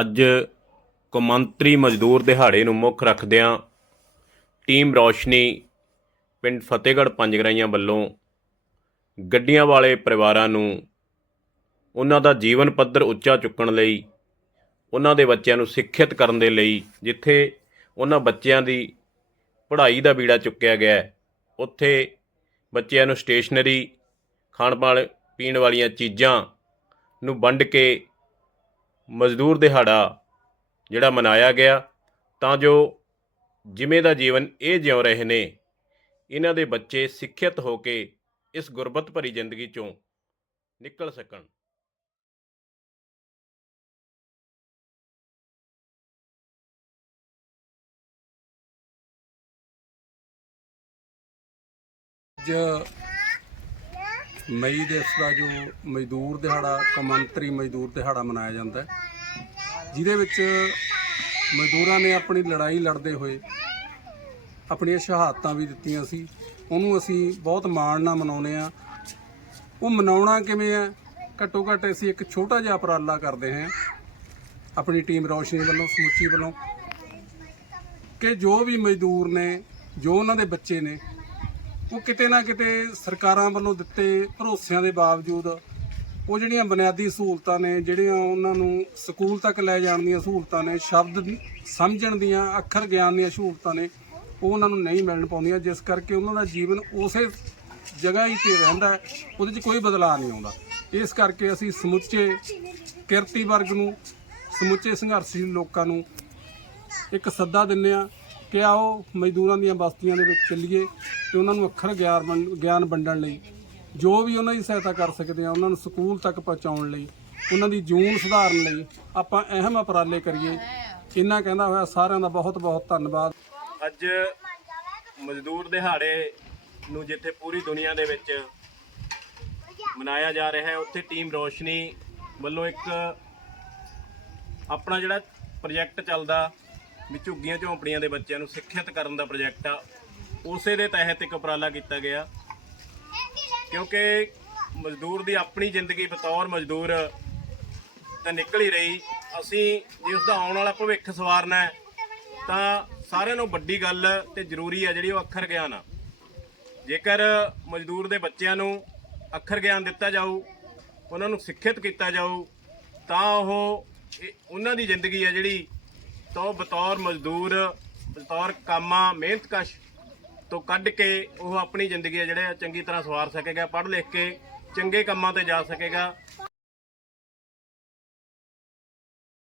ਅੱਜ ਕੌਮਾਂਤਰੀ ਮਜ਼ਦੂਰ ਦਿਹਾੜੇ ਨੂੰ ਮੁੱਖ ਰੱਖਦਿਆਂ ਟੀਮ ਰੌਸ਼ਨੀ ਪਿੰਡ ਫਤਿਹਗੜ੍ਹ ਪੰਜਗਰਾਈਆਂ ਵੱਲੋਂ ਗੱਡੀਆਂ ਵਾਲੇ ਪਰਿਵਾਰਾਂ ਨੂੰ ਉਹਨਾਂ ਦਾ ਜੀਵਨ ਪੱਧਰ ਉੱਚਾ ਚੁੱਕਣ ਲਈ, ਉਹਨਾਂ ਦੇ ਬੱਚਿਆਂ ਨੂੰ ਸਿੱਖਿਅਤ ਕਰਨ ਦੇ ਲਈ ਜਿੱਥੇ ਉਹਨਾਂ ਬੱਚਿਆਂ ਦੀ ਪੜ੍ਹਾਈ ਦਾ ਬੀੜਾ ਚੁੱਕਿਆ ਗਿਆ ਉੱਥੇ ਬੱਚਿਆਂ ਨੂੰ ਸਟੇਸ਼ਨਰੀ ਖਾਣ ਪਾਣ ਪੀਣ ਵਾਲੀਆਂ ਚੀਜ਼ਾਂ ਨੂੰ ਵੰਡ ਕੇ ਮਜ਼ਦੂਰ ਦਿਹਾੜਾ ਜਿਹੜਾ ਮਨਾਇਆ ਗਿਆ, ਤਾਂ ਜੋ ਜਿਵੇਂ ਦਾ ਜੀਵਨ ਇਹ ਜਿਉ ਰਹੇ ਨੇ, ਇਹਨਾਂ ਦੇ ਬੱਚੇ ਸਿੱਖਿਅਤ ਹੋ ਕੇ ਇਸ ਗੁਰਬਤ ਭਰੀ ਜ਼ਿੰਦਗੀ ਚੋਂ ਨਿਕਲ ਸਕਣ। ਅੱਜ ਮਈ ਦਿਵਸ ਦਾ ਜੋ ਮਜ਼ਦੂਰ ਦਿਹਾੜਾ, ਕੌਮਾਂਤਰੀ ਮਜ਼ਦੂਰ ਦਿਹਾੜਾ ਮਨਾਇਆ ਜਾਂਦਾ ਹੈ, ਜਿਹਦੇ ਵਿੱਚ ਮਜ਼ਦੂਰਾਂ ਨੇ ਆਪਣੀ ਲੜਾਈ ਲੜਦੇ ਹੋਏ ਆਪਣੀਆਂ ਸ਼ਹਾਦਤਾਂ ਵੀ ਦਿੱਤੀਆਂ ਸੀ। ਉਹਨੂੰ ਅਸੀਂ ਬਹੁਤ ਮਾਣ ਨਾਲ ਮਨਾਉਂਦੇ ਆ ਉਹ ਮਨਾਉਣਾ ਕਿਵੇਂ ਹੈ? ਘੱਟੋ ਘੱਟ ਅਸੀਂ ਇੱਕ ਛੋਟਾ ਜਿਹਾ ਉਪਰਾਲਾ ਕਰਦੇ ਹਾਂ। ਆਪਣੀ ਟੀਮ ਰੌਸ਼ਨੀ ਵੱਲੋਂ, ਸਮੁੱਚੀ ਵੱਲੋਂ ਕਿ ਜੋ ਵੀ ਮਜ਼ਦੂਰ ਨੇ, ਜੋ ਉਹਨਾਂ ਦੇ ਬੱਚੇ ਨੇ ਉਹ ਕਿਤੇ ਨਾ ਕਿਤੇ ਸਰਕਾਰਾਂ ਵੱਲੋਂ ਦਿੱਤੇ ਭਰੋਸਿਆਂ ਦੇ ਬਾਵਜੂਦ ਉਹ ਜਿਹੜੀਆਂ ਬੁਨਿਆਦੀ ਸਹੂਲਤਾਂ ਨੇ, ਜਿਹੜੀਆਂ ਉਹਨਾਂ ਨੂੰ ਸਕੂਲ ਤੱਕ ਲੈ ਜਾਣ ਦੀਆਂ ਸਹੂਲਤਾਂ ਨੇ, ਸ਼ਬਦ ਸਮਝਣ ਦੀਆਂ, ਅੱਖਰ ਗਿਆਨ ਦੀਆਂ ਸਹੂਲਤਾਂ ਨੇ, ਉਹ ਉਹਨਾਂ ਨੂੰ ਨਹੀਂ ਮਿਲਣ ਪਾਉਂਦੀਆਂ, ਜਿਸ ਕਰਕੇ ਉਹਨਾਂ ਦਾ ਜੀਵਨ ਉਸੇ ਜਗ੍ਹਾ ਹੀ ਤੇ ਰਹਿੰਦਾ ਉਹਦੇ 'ਚ ਕੋਈ ਬਦਲਾਅ ਨਹੀਂ ਆਉਂਦਾ। ਇਸ ਕਰਕੇ ਅਸੀਂ ਸਮੁੱਚੇ ਕਿਰਤੀ ਵਰਗ ਨੂੰ, ਸਮੁੱਚੇ ਸੰਘਰਸ਼ੀਲ ਲੋਕਾਂ ਨੂੰ ਇੱਕ ਸੱਦਾ ਦਿੰਨੇ ਆ ਕਿ ਆਓ ਮਜ਼ਦੂਰਾਂ ਦੀਆਂ ਬਸਤੀਆਂ ਦੇ ਵਿੱਚ ਚੱਲੀਏ ਤੇ ਉਹਨਾਂ ਨੂੰ ਅੱਖਰ ਗਿਆਨ ਵੰਡ- ਗਿਆਨ ਵੰਡਣ ਲਈ। ਜੋ ਵੀ ਉਹਨਾਂ ਦੀ ਸਹਾਇਤਾ ਕਰ ਸਕਦੇ ਆ, ਉਹਨਾਂ ਨੂੰ ਸਕੂਲ ਤੱਕ ਪਹੁੰਚਾਉਣ ਲਈ, ਉਹਨਾਂ ਦੀ ਜੂਨ ਸੁਧਾਰਨ ਲਈ ਆਪਾਂ ਅਹਿਮ ਉਪਰਾਲੇ ਕਰੀਏ। ਇੰਨਾ ਕਹਿੰਦਾ ਹੋਇਆ, ਸਾਰਿਆਂ ਦਾ ਬਹੁਤ ਬਹੁਤ ਧੰਨਵਾਦ। ਅੱਜ ਮਜ਼ਦੂਰ ਦਿਹਾੜੇ ਨੂੰ ਜਿੱਥੇ ਪੂਰੀ ਦੁਨੀਆ ਦੇ ਵਿੱਚ ਮਨਾਇਆ ਜਾ ਰਿਹਾ ਹੈ, ਉੱਥੇ ਟੀਮ ਰੋਸ਼ਨੀ ਵੱਲੋਂ ਇੱਕ ਆਪਣਾ ਜਿਹੜਾ ਪ੍ਰੋਜੈਕਟ ਚੱਲਦਾ ਵੀ ਝੁੱਗੀਆਂ ਝੌਂਪੜੀਆਂ ਦੇ ਬੱਚਿਆਂ ਨੂੰ ਸਿੱਖਿਅਤ ਕਰਨ ਦਾ ਪ੍ਰੋਜੈਕਟ ਆ। ਉਸੇ ਦੇ ਤਹਿਤ ਇੱਕ ਉਪਰਾਲਾ ਕੀਤਾ ਗਿਆ। ਕਿਉਂਕਿ ਮਜ਼ਦੂਰ ਦੀ ਆਪਣੀ ਜ਼ਿੰਦਗੀ ਬਤੌਰ ਮਜ਼ਦੂਰ ਤਾਂ ਨਿਕਲ ਹੀ ਰਹੀ। ਅਸੀਂ ਜੇ ਉਸ ਦਾ ਆਉਣ ਵਾਲਾ ਭਵਿੱਖ ਸਵਾਰਨਾ ਹੈ, ਤਾਂ ਸਾਰਿਆਂ ਨੂੰ ਵੱਡੀ ਗੱਲ ਤੇ ਜ਼ਰੂਰੀ ਆ ਜਿਹੜੀ ਉਹ ਅੱਖਰ ਗਿਆਨ ਆ। ਜੇਕਰ ਮਜ਼ਦੂਰ ਦੇ ਬੱਚਿਆਂ ਨੂੰ ਅੱਖਰ ਗਿਆਨ ਦਿੱਤਾ ਜਾਊ, ਉਹਨਾਂ ਨੂੰ ਸਿੱਖਿਅਤ ਕੀਤਾ ਜਾਊ, ਤਾਂ ਉਹ ਇਹ- ਉਹਨਾਂ ਦੀ ਜ਼ਿੰਦਗੀ ਆ ਜਿਹੜੀ ਤਾਂ ਉਹ ਬਤੌਰ ਮਜ਼ਦੂਰ, ਬਤੌਰ ਕਾਮਾ ਮਿਹਨਤਕਸ਼ ਤੋਂ ਕੱਢ ਕੇ ਉਹ ਆਪਣੀ ਜ਼ਿੰਦਗੀ ਹੈ ਜਿਹੜੇ ਚੰਗੀ ਤਰ੍ਹਾਂ ਸਵਾਰ ਸਕੇਗਾ ਪੜ੍ਹ ਲਿਖ ਕੇ ਚੰਗੇ ਕੰਮਾਂ ਤੇ ਜਾ ਸਕੇਗਾ।